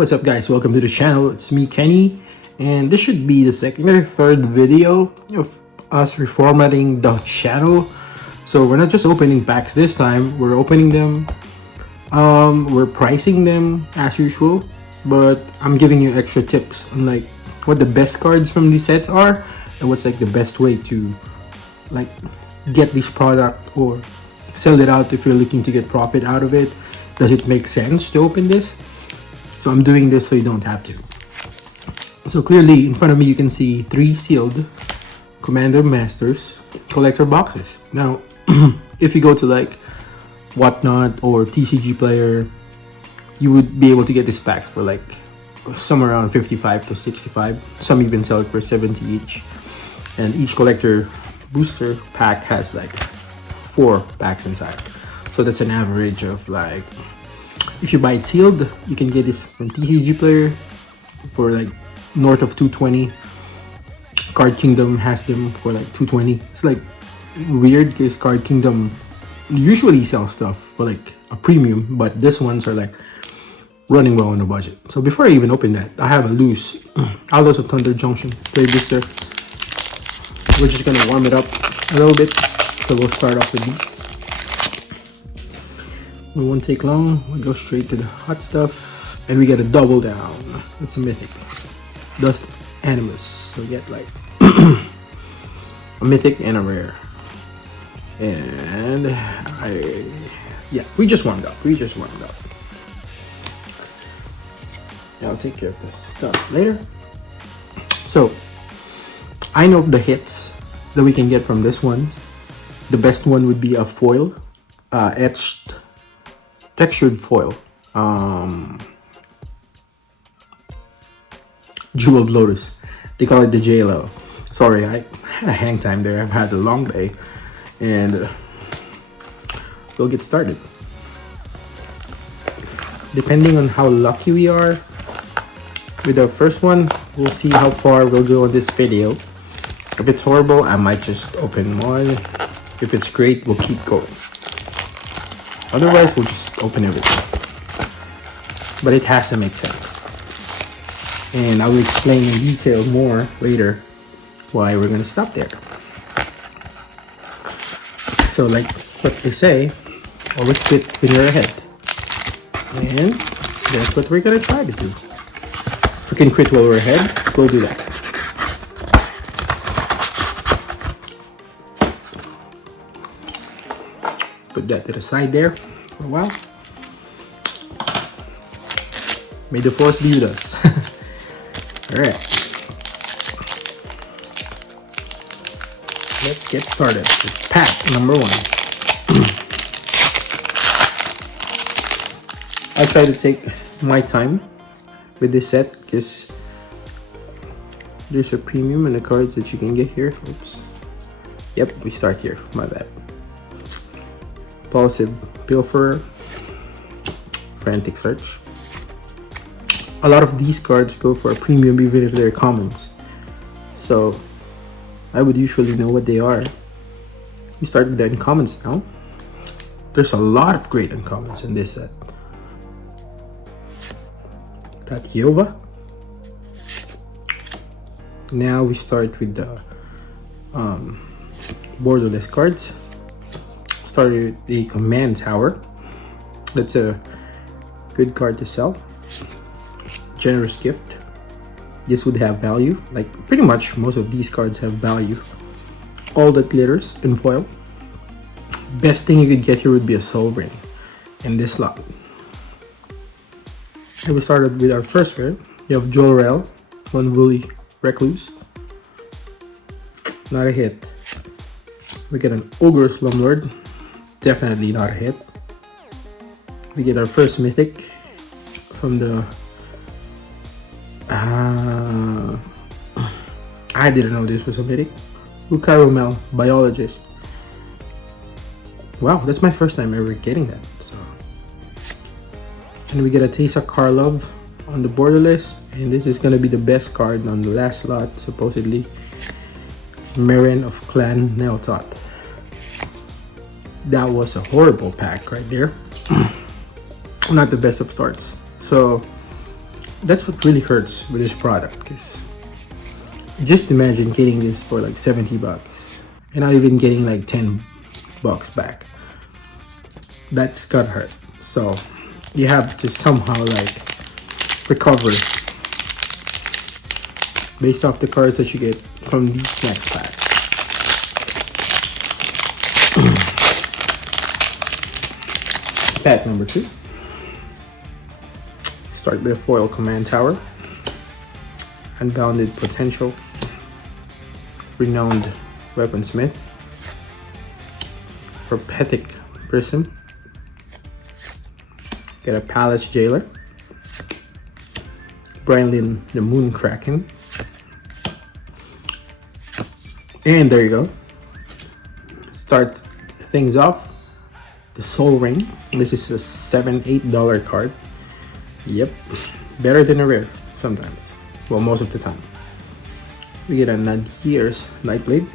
What's up guys, welcome to the channel. It's me, Kenny, and this should be the second or third video of us reformatting the channel. So we're not just opening packs this time, we're opening them, we're pricing them as usual, but I'm giving you extra tips on like what the best cards from these sets are and what's like the best way to like get this product or sell it out if you're looking to get profit out of it. Does it make sense to open this? So I'm doing this so you don't have to. So clearly in front of me you can see 3 sealed Commander Masters collector boxes. Now if you go to like Whatnot or TCG Player, you would be able to get these packs for like somewhere around 55 to 65. Some even sell it for 70 each. And each collector booster pack has like 4 packs inside. So that's an average of like, if you buy it sealed, you can get this from TCG Player for like north of 220. Card Kingdom has them for like 220. It's like weird because Card Kingdom usually sells stuff for like a premium, but this ones are like running well on the budget. So before I even open that, I have a loose Aldos of Thunder Junction Play Booster. We're just gonna warm it up a little bit. So we'll start off with these. It won't take long. We'll go straight to the hot stuff. And we get a double down. It's a mythic. Dust Animus. So we get like a mythic and a rare. And we just warmed up. I'll take care of this stuff later. So I know the hits that we can get from this one. The best one would be a foil, etched textured foil, Jeweled Lotus. They call it the JLL. Sorry, I had a hang time there. I've had a long day, and we'll get started. Depending on how lucky we are with our first one, we'll see how far we'll go in this video. If it's horrible, I might just open one. If it's great, we'll keep going. Otherwise, we'll just open everything. But it has to make sense. And I will explain in detail more later why we're gonna stop there. So like what they say, always quit when you're ahead. And that's what we're gonna try to do. If we can quit while we're ahead, we'll do that. Put that to the side there for a while. May the force be with us. Alright. Let's get started with pack number 1. I try to take my time with this set because there's a premium in the cards that you can get here. Oops. Yep, we start here. My bad. Impulsive Pilferer, Frantic Search. A lot of these cards go for a premium even if they're commons. So I would usually know what they are. We start with the uncommons now. There's a lot of great uncommons in this set. Tatyova. Now we start with the borderless cards. Started with the Command Tower. That's a good card to sell. Generous Gift. This would have value. Like pretty much most of these cards have value. All That Glitters in foil. Best thing you could get here would be a Soul Ring in this lot. And we started with our first rare. We have Jor-El, Unruly Recluse. Not a hit. We get an Ogre Slumlord. Definitely not a hit. We get our first mythic from the I didn't know this was a mythic. Caramel Biologist. Wow, that's my first time ever getting that. So, and we get a Teysa Karlov on the borderless, and this is gonna be the best card on the last slot supposedly. Meren of Clan Neltot. That was a horrible pack right there. Not the best of starts. So That's what really hurts with this product, because just imagine getting this for like 70 bucks and not even getting like 10 bucks back. That's gotta hurt. So you have to somehow like recover based off the cards that you get from these next packs. Pack number 2. Start with a foil command tower, unbounded potential, renowned weaponsmith, prophetic prism, get a palace jailer, Brynlin the moon kraken, and there you go. Start things off, the Soul Ring. This is a $7-8 card. Yep, better than a rare sometimes. Well, most of the time. We get a Nadier's Nightblade,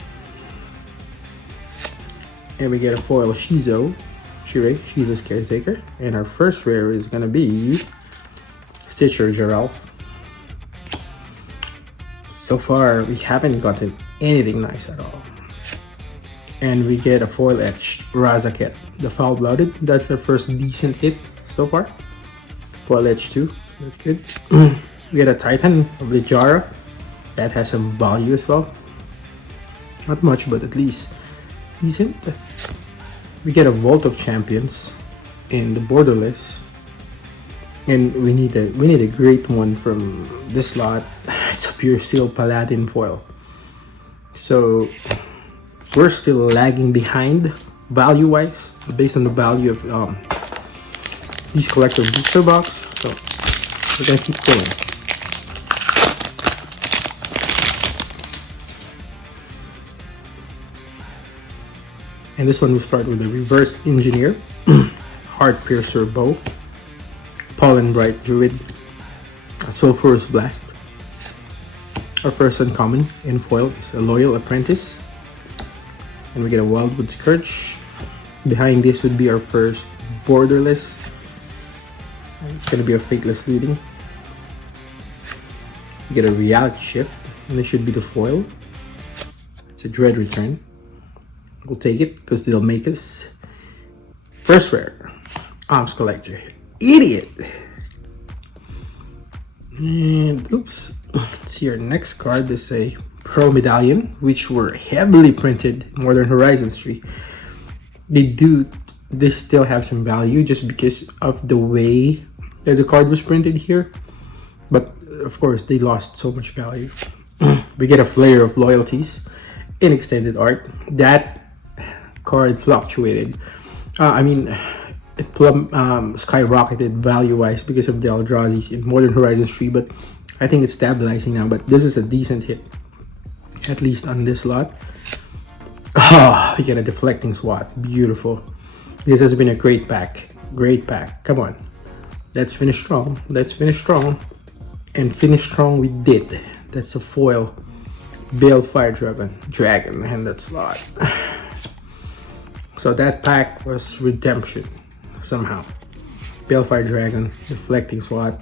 and we get a foil Shizo, Shizo's Caretaker, and our first rare is gonna be Stitcher Geralt. So far, we haven't gotten anything nice at all. And we get a foil etched Razaket, the Foul-Blooded. That's our first decent hit so far. Foil etched too, that's good. We get a Titan of Littjara. That has some value as well. Not much, but at least decent. We get a Vault of Champions in the Borderless. And we need a great one from this lot. It's a Pure Steel Paladin foil. So we're still lagging behind value-wise based on the value of these collector booster box. So we're gonna keep going. And this one will start with the Reverse Engineer, Heart Piercer Bow, Pollen Bright Druid, a Sulphurous Blast. Our first uncommon in foil is a Loyal Apprentice, and we get a Wildwood Scourge. Behind this would be our first Borderless. It's gonna be a Fateless Looting. We get a Reality Shift, and this should be the foil. It's a Dread Return. We'll take it because it'll make us first rare Arms Collector. Idiot! And oops. See, our next card is a Pearl Medallion, which were heavily printed in Modern Horizons 3. They still have some value just because of the way that the card was printed here. But of course, they lost so much value. We get a Flare of Loyalties in extended art. That card fluctuated. It skyrocketed value-wise because of the Eldrazi's in Modern Horizons 3, but I think it's stabilizing now. But this is a decent hit, at least on this lot. We get a Deflecting Swat. Beautiful. This has been a great pack. Great pack. Come on. Let's finish strong. Let's finish strong. And finish strong we did. That's a foil Balefire Dragon in that slot. So that pack was redemption somehow. Balefire Dragon, Deflecting Swat,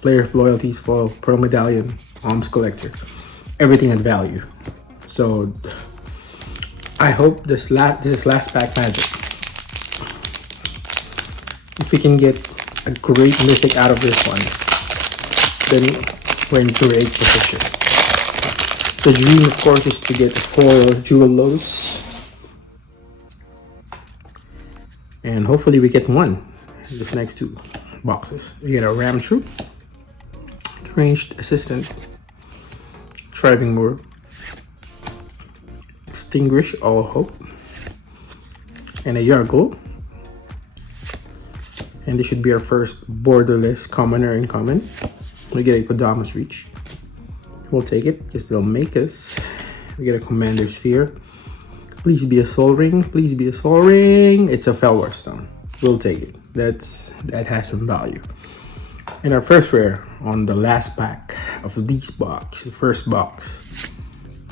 Flare of Loyalties, foil, Pearl Medallion, Arms Collector. Everything at value. So I hope this is last pack magic. If we can get a great mythic out of this one, then we're in great position. The dream, of course, is to get the foil Jewel Lotus. And hopefully we get one in this next 2 boxes. We get a Ram Troop, Ranged Assistant, Thriving Moor, Extinguish All Hope, and a Yargle. And this should be our first Borderless commoner in common. We get a Kodamas Reach. We'll take it because they'll make us. We get a Commander Sphere. Please be a Soul Ring. Please be a Soul Ring. It's a Felwar Stone. We'll take it. That has some value. And our first rare on the last pack of these box, the first box,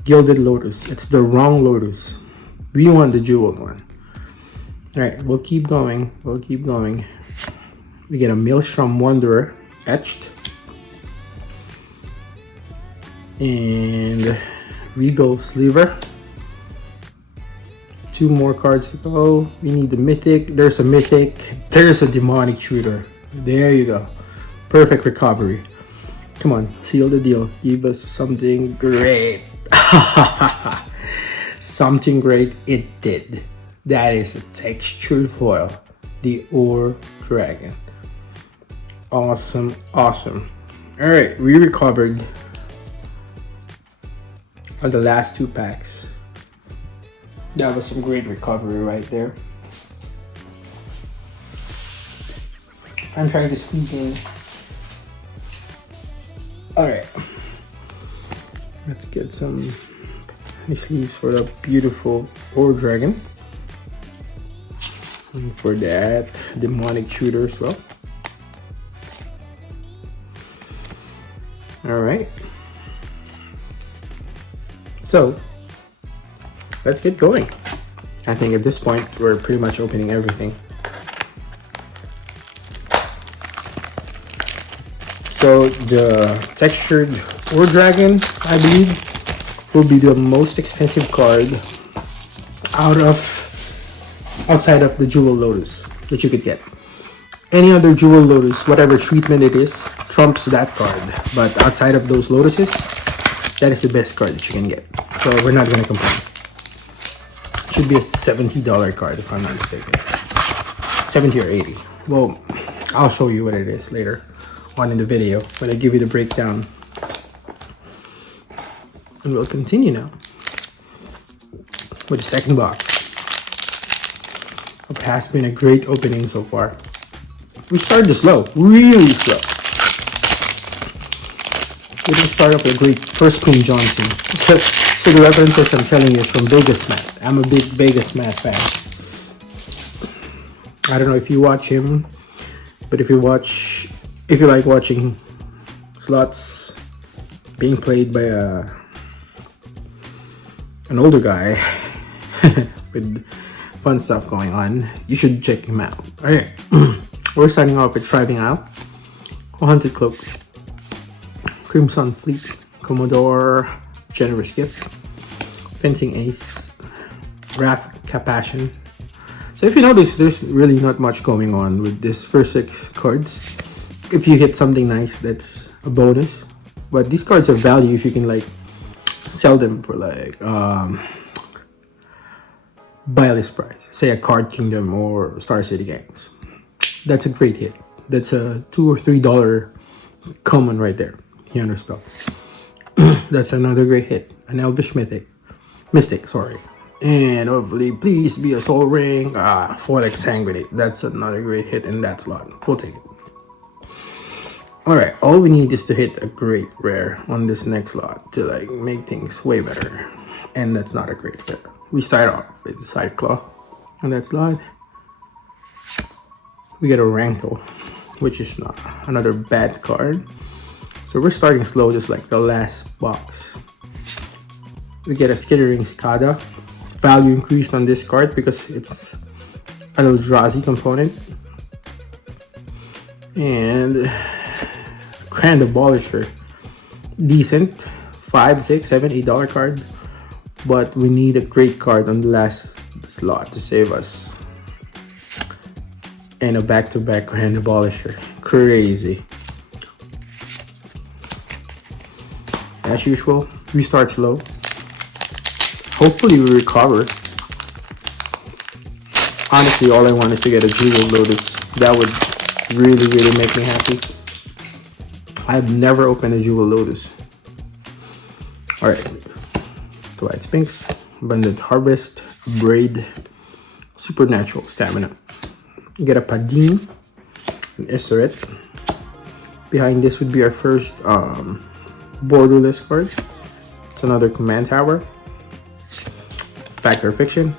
Gilded Lotus. It's the wrong Lotus. We want the jeweled one. All right, we'll keep going. We'll keep going. We get a Maelstrom Wanderer etched. And Regal Sliver. 2 more cards to go. We need the mythic. There's a mythic. There's a demonic shooter. There you go. Perfect recovery. Come on, seal the deal. Give us something great. Something great it did. That is a textured foil. The Ore Dragon. Awesome, awesome. Alright, we recovered on the last 2 packs. That was some great recovery right there. I'm trying to squeeze in. Alright. Let's get some sleeves for the beautiful Ore Dragon. And for that, demonic shooter as well. Alright. So, let's get going. I think at this point, we're pretty much opening everything. So, the textured Ore Dragon, I believe, will be the most expensive card outside of the Jewel Lotus that you could get. Any other Jewel Lotus, whatever treatment it is, trumps that card. But outside of those Lotuses, that is the best card that you can get. So we're not gonna complain. Should be a $70 card if I'm not mistaken. 70 or 80. Well, I'll show you what it is later on in the video when I give you the breakdown. And we'll continue now with the second box. It has been a great opening so far. We started slow, really slow. We just start up with a great first Queen Johnson. So the references I'm telling you is from Vegas Math. I'm a big Vegas Math fan. I don't know if you watch him, but if you like watching slots being played by an older guy with fun stuff going on, you should check him out. Alright, we're starting off with Thriving Isle, Haunted Cloak, Crimson Fleet, Commodore, Generous Gift, Fencing Ace, Wrath Capassion. So if you notice, there's really not much going on with this first 6 cards. If you hit something nice, that's a bonus. But these cards are value if you can like sell them for like buy list price, say a Card Kingdom or Star City Games. That's a great hit. That's a $2 or $3 common right there. Yonder Spell. That's another great hit. An Elvish Mystic, sorry. And hopefully, please be a Soul Ring. Foilex Hand Grenade. That's another great hit in that slot. We'll take it. Alright, all we need is to hit a great rare on this next slot to like make things way better. And that's not a great rare. We start off with Cyclaw on that slot. We get a Rankle, which is not another bad card. So we're starting slow, just like the last box. We get a Skittering Cicada. Value increased on this card because it's a Eldrazi component. And Grand Abolisher. Decent. $5, $6, $7, $8 card. But we need a great card on the last slot to save us. And a back-to-back Grand Abolisher. Crazy. As usual, we start slow. Hopefully we recover. Honestly, all I want is to get a Jewel Lotus. That would really, really make me happy. I've never opened a Jewel Lotus. Alright. Twilight Sphinx, Abundant Harvest, Braid, Supernatural Stamina. You get a Padine, an Iseret. Behind this would be our first borderless card. It's another Command Tower. Factor Fiction.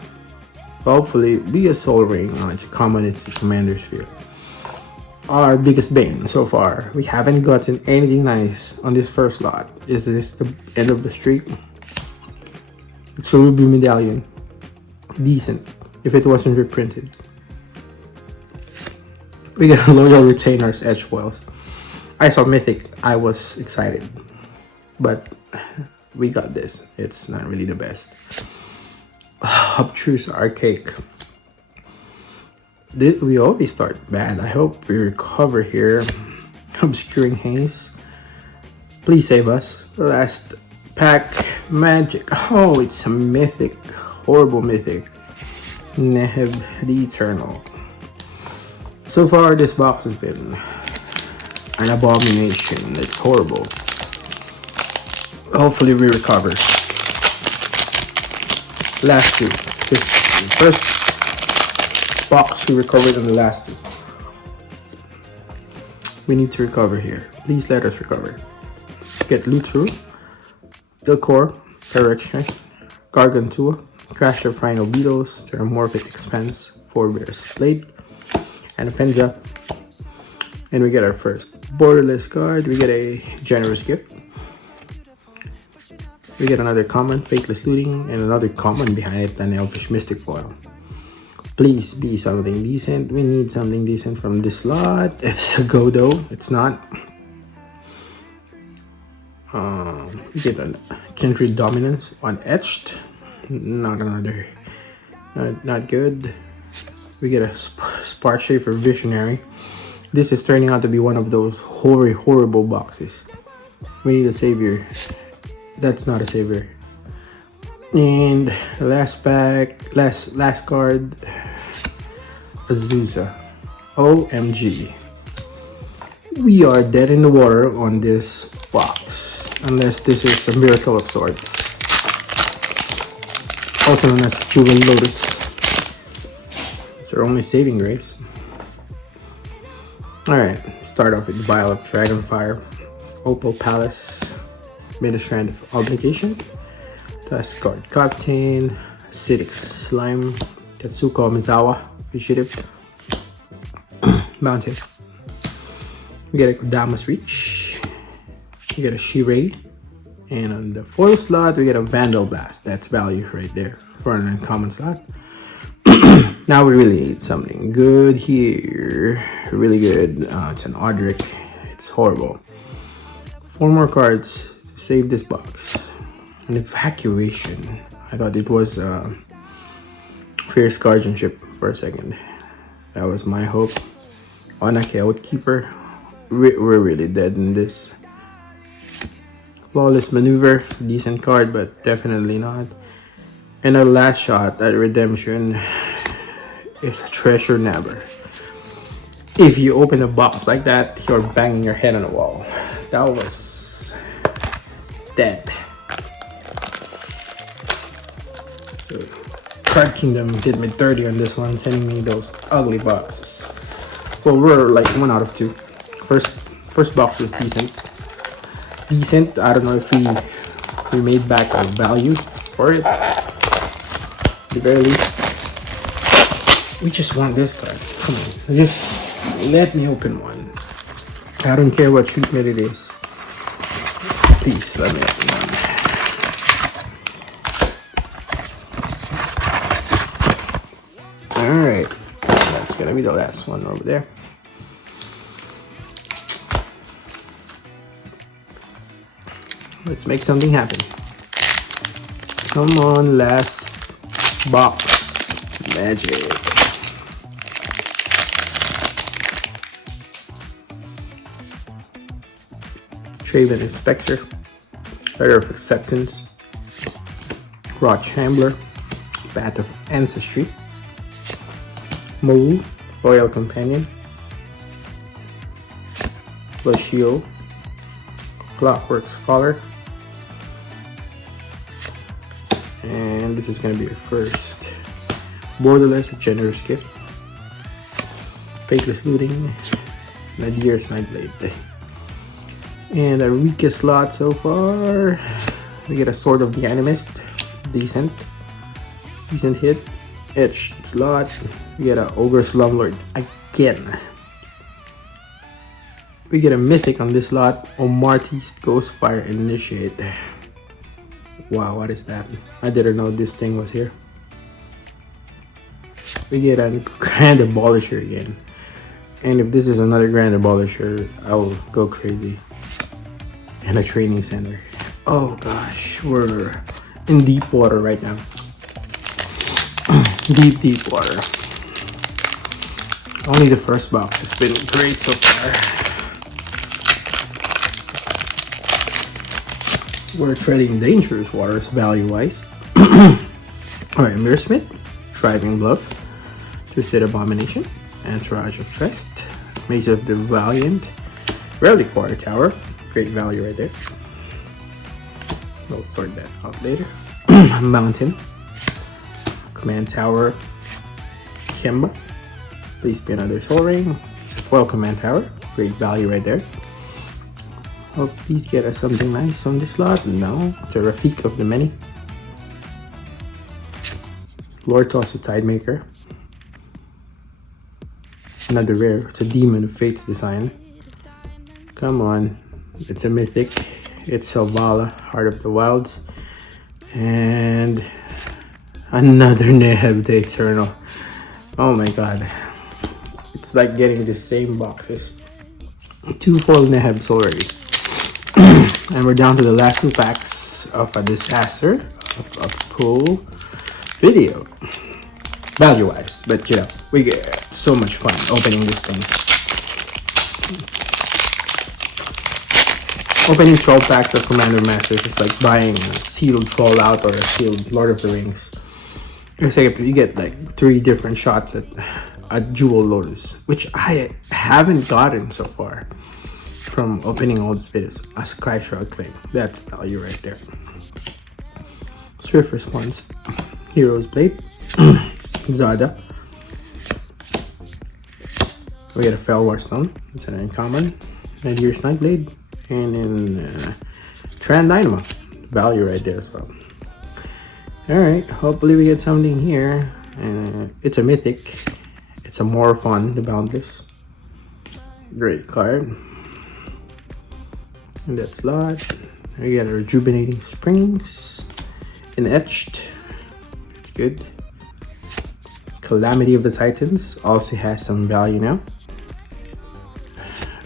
Hopefully, be a Soul Ring. It's a common, it's a Commander Sphere. Our biggest bane so far. We haven't gotten anything nice on this first lot. Is this the end of the streak? It's a Ruby Medallion. Decent, if it wasn't reprinted. We get a Loyal Retainers Edge Foils. I saw Mythic, I was excited. But we got this. It's not really the best. Obtruse Archaic. We always start bad. I hope we recover here. Obscuring Haze. Please save us. Last pack. Magic. Oh, it's a mythic. Horrible mythic. Neheb the Eternal. So far, this box has been an abomination. It's horrible. Hopefully we recover. Last two. This first box we recovered in the last two. We need to recover here. Please let us recover. Get Lutru, Ilkor, Correction, Gargantua, Crash of Rhino Beetles, Terramorphic Expanse, Forebear's Blade, and a Penja. And we get our first borderless card. We get a generous gift. We get another common, Fakeless Looting, and another common behind it, an Elfish Mystic Foil. Please be something decent. We need something decent from this slot. It's a Godo. It's not. We get a Kindred Dominance Unetched. Not another. Not good. We get a Sparkshaper Visionary. This is turning out to be one of those horrible boxes. We need a savior. That's not a savior. And the last pack, last card, Azusa. OMG. We are dead in the water on this box. Unless this is a Miracle of Swords. Also known as Jewel Lotus. It's our only saving grace. Alright, start off with Vial of Dragonfire, Opal Palace, Ministrand of Obligation, Tuskguard Captain, Acidic Slime, Tetsuko Mizawa, Fugitive, Mountain. We get a Kodamas Reach, we get a Shirei, and on the foil slot we get a Vandal Blast. That's value right there for an uncommon slot. Now we really need something good here. Really good. It's an Odric. It's horrible. 4 more cards to save this box. An Evacuation. I thought it was Fierce Guardianship for a second. That was my hope. Onake Outkeeper. We're really dead in this. Flawless Maneuver. Decent card, but definitely not. And our last shot at redemption is a Treasure Nabber. If you open a box like that, you're banging your head on the wall. That was dead. So, Card Kingdom did me dirty on this one, sending me those ugly boxes. Well, we're like 1 out of 2. First box was decent. I don't know if we made back our value for it. At the very least, we just want this card. Come on, just let me open one. I don't care what treatment it is. Please let me open one. Alright, that's gonna be the last one over there. Let's make something happen. Come on, last box. Magic. Traven Inspector. Letter of Acceptance. Raw Chambler. Bat of Ancestry. Mole. Royal Companion. Lucio. Clockwork Scholar. And this is going to be your first borderless generous gift. Fakeless Looting. Nadir's Nightblade. And our weakest slot so far, we get a Sword of the Animist. Decent hit. Etched slot. We get an Ogre Slumlord again. We get a Mythic on this slot. Omarti's Ghostfire Initiate. Wow, what is that? I didn't know this thing was here. We get a Grand Abolisher again. And if this is another Grand Abolisher, I will go crazy. And a Training Center. Oh gosh, we're in deep water right now. Deep water. Only the first box has been great so far. We're treading dangerous waters value-wise. Alright, Mirror Smith, Driving Bluff, Twisted Abomination, Entourage of Trust, Maze of the Valiant, Rarely Quarter Tower, great value right there. We'll sort that out later. Mountain, Command Tower, Kemba, Please Be Another Soul Ring, Foil Command Tower, great value right there. Oh, please get us something nice on this slot. No, it's a Rafik of the Many. Lord Toss of Tidemaker. Another rare. It's a Demon of Fate's design. Come on. It's a mythic. It's Selvala, Heart of the Wilds. And another Neheb the Eternal. Oh my god. It's like getting the same boxes. 2 foil Nehebs already. And we're down to the last 2 packs of a disaster of a pull video. Value wise, but you know, we get so much fun opening these things. Opening 12 packs of Commander Masters is like buying a sealed Fallout or a sealed Lord of the Rings. It's like you get like 3 different shots at a Jewel Lotus, which I haven't gotten so far from opening all these videos. A Sky Shroud Claim, that's value right there. Swift Response, Hero's Blade, Zada. We get a Felwar Stone, it's an uncommon. Nightier's Nightblade, and in Tran Dynamo, value right there as well. Alright, hopefully we get something here. It's a mythic. It's a Morphon, the Boundless. Great card. In that slot, we get a Rejuvenating Springs. An Etched. It's good. Calamity of the Titans also has some value now.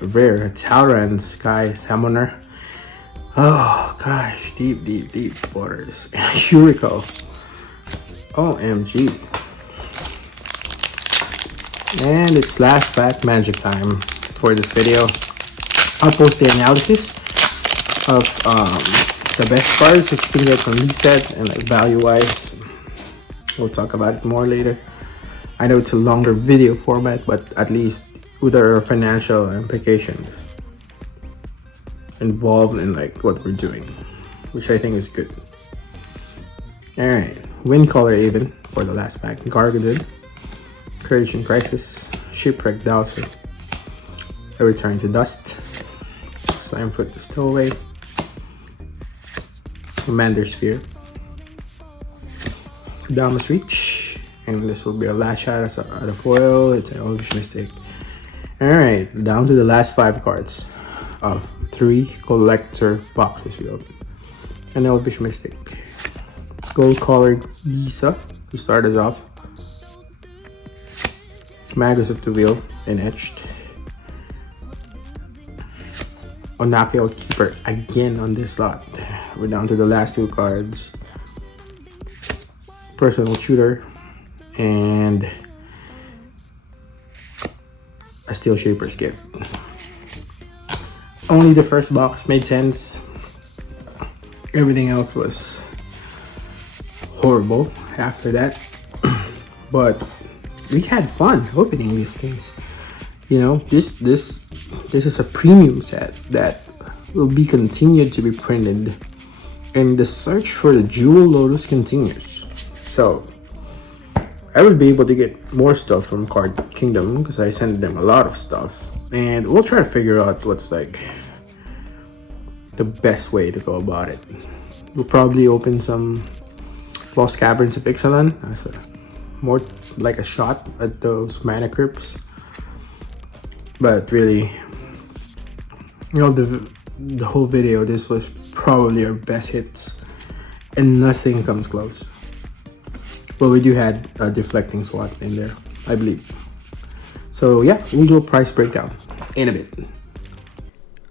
A rare Talran Sky Summoner. Oh gosh, deep waters. Yuriko. OMG. And it's last pack magic time for this video. I'll post the analysis of the best cards that you can get from reset and like value wise. We'll talk about it more later. I know it's a longer video format, but at least with our financial implications involved in like what we're doing, which I think is good. Alright, Windcaller Aven for the last pack. Gargadon, Courage in Crisis, Shipwreck Dowser, A Return to Dust, Slimefoot the Stowaway, Commander Sphere, Damas Reach, and this will be our last shot as a foil. It's an Elvish Mystic. Alright, down to the last 5 cards of 3 collector boxes we open. An Elvish Mystic, Gold Colored Gisa to start us off, Magus of the Wheel and Etched, Onakil Keeper again on this slot. We're down to the last 2 cards. Personal Shooter and a Steel Shaper's Gift. Only the first box made sense. Everything else was horrible after that. But we had fun opening these things. You know, this is a premium set that will be continued to be printed, and the search for the Jewel Lotus continues. So I would be able to get more stuff from Card Kingdom because I sent them a lot of stuff, and we'll try to figure out what's like the best way to go about it. We'll probably open some Lost Caverns of Ixalan as a more like a shot at those mana crypts. But really, you know, the whole video, this was probably our best hits, and nothing comes close. Well, we do had a Deflecting Swat in there, I believe. So yeah, we'll do a price breakdown in a bit.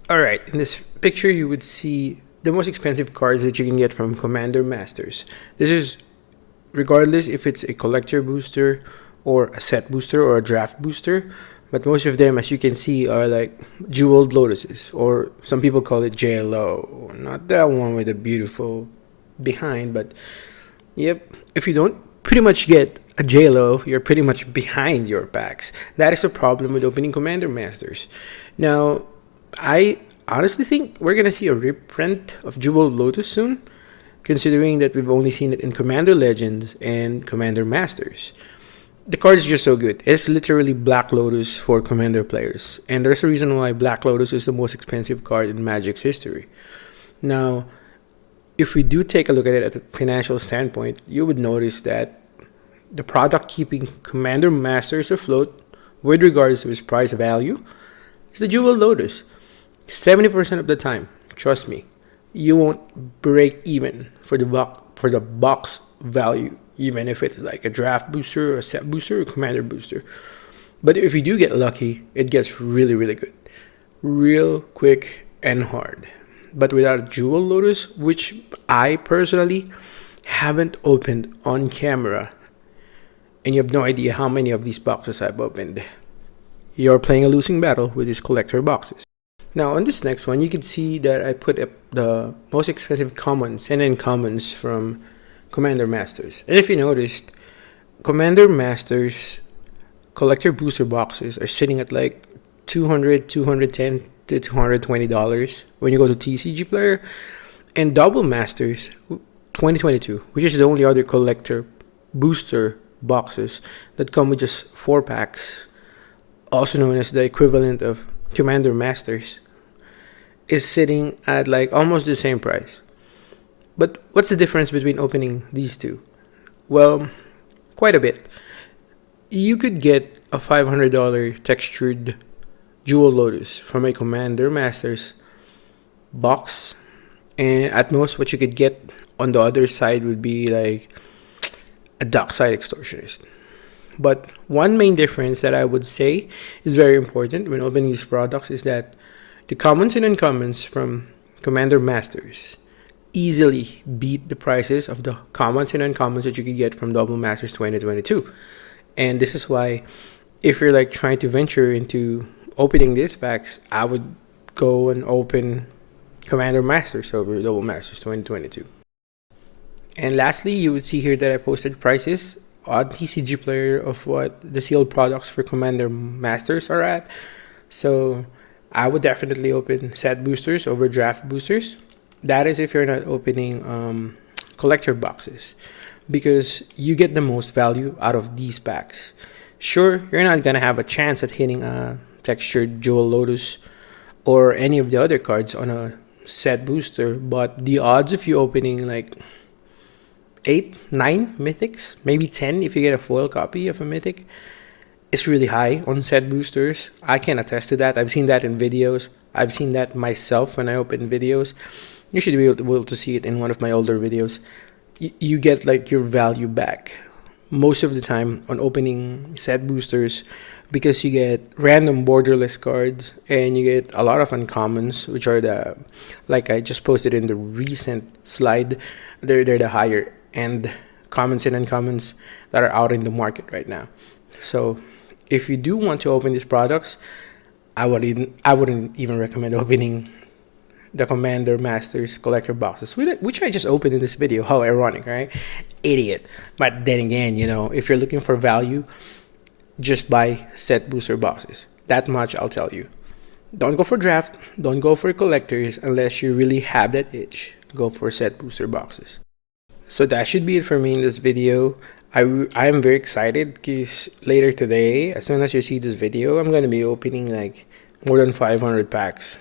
All right, in this picture you would see the most expensive cards that you can get from Commander Masters. This is regardless if it's a collector booster or a set booster or a draft booster. But most of them, as you can see, are like jeweled lotuses, or some people call it JLO. Not that one with a beautiful behind, but yep. If you don't pretty much get a JLO, you're pretty much behind your packs. That is a problem with opening Commander Masters. Now, I honestly think we're gonna see a reprint of Jeweled Lotus soon, considering that we've only seen it in Commander Legends and Commander Masters. The card is just so good. It's literally Black Lotus for Commander players. And there's a reason why Black Lotus is the most expensive card in Magic's history. Now, if we do take a look at it at a financial standpoint, you would notice that the product keeping Commander Masters afloat with regards to its price value is the Jewel Lotus. 70% of the time, trust me, you won't break even for the box value, even if it's like a draft booster or a set booster or Commander booster. But if you do get lucky, it gets really, really good. Real quick and hard. But without Jewel Lotus, which I personally haven't opened on camera, and you have no idea how many of these boxes I've opened, you're playing a losing battle with these collector boxes. Now on this next one, you can see that I put up the most expensive commons and uncommons from Commander Masters. And if you noticed, Commander Masters collector booster boxes are sitting at like $200, $210 to $220 when you go to TCG Player. And Double Masters 2022, which is the only other collector booster boxes that come with just 4 packs, also known as the equivalent of Commander Masters, is sitting at like almost the same price. But what's the difference between opening these two? Well, quite a bit. You could get a $500 textured Jewel Lotus from a Commander Masters box, and at most what you could get on the other side would be like a Dockside Extortionist. But one main difference that I would say is very important when opening these products is that the commons and uncommons from Commander Masters easily beat the prices of the commons and uncommons that you could get from Double Masters 2022. And this is why, if you're like trying to venture into opening these packs, I would go and open Commander Masters over Double Masters 2022. And lastly, you would see here that I posted prices on TCG Player of what the sealed products for Commander Masters are at. So I would definitely open set boosters over draft boosters. That is if you're not opening collector boxes, because you get the most value out of these packs. Sure, you're not gonna have a chance at hitting a textured Jewel Lotus or any of the other cards on a set booster, but the odds of you opening like 8, 9 mythics, maybe 10 if you get a foil copy of a mythic, is really high on set boosters. I can attest to that. I've seen that in videos. I've seen that myself when I open videos. You should be able to see it in one of my older videos. You get like your value back most of the time on opening set boosters, because you get random borderless cards and you get a lot of uncommons, which are the, like I just posted in the recent slide, they're the higher end commons and uncommons that are out in the market right now. So if you do want to open these products, I wouldn't even recommend opening the Commander Masters collector boxes, which I just opened in this video. How ironic, right? Idiot. But then again, if you're looking for value, just buy set booster boxes. That much I'll tell you. Don't go for draft. Don't go for collectors unless you really have that itch. Go for set booster boxes. So that should be it for me in this video. I am very excited because later today, as soon as you see this video, I'm going to be opening like more than 500 packs.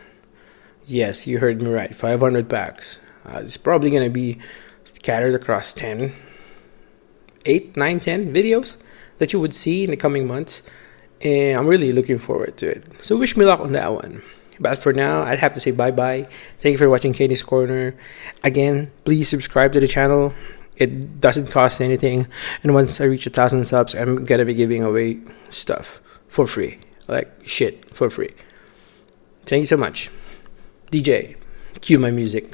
Yes, you heard me right, 500 packs. It's probably going to be scattered across 8, 9, 10 videos that you would see in the coming months. And I'm really looking forward to it. So wish me luck on that one. But for now, I'd have to say bye-bye. Thank you for watching Katie's Corner. Again, please subscribe to the channel. It doesn't cost anything. And once I reach 1,000 subs, I'm going to be giving away stuff for free. Like shit for free. Thank you so much. DJ, cue my music.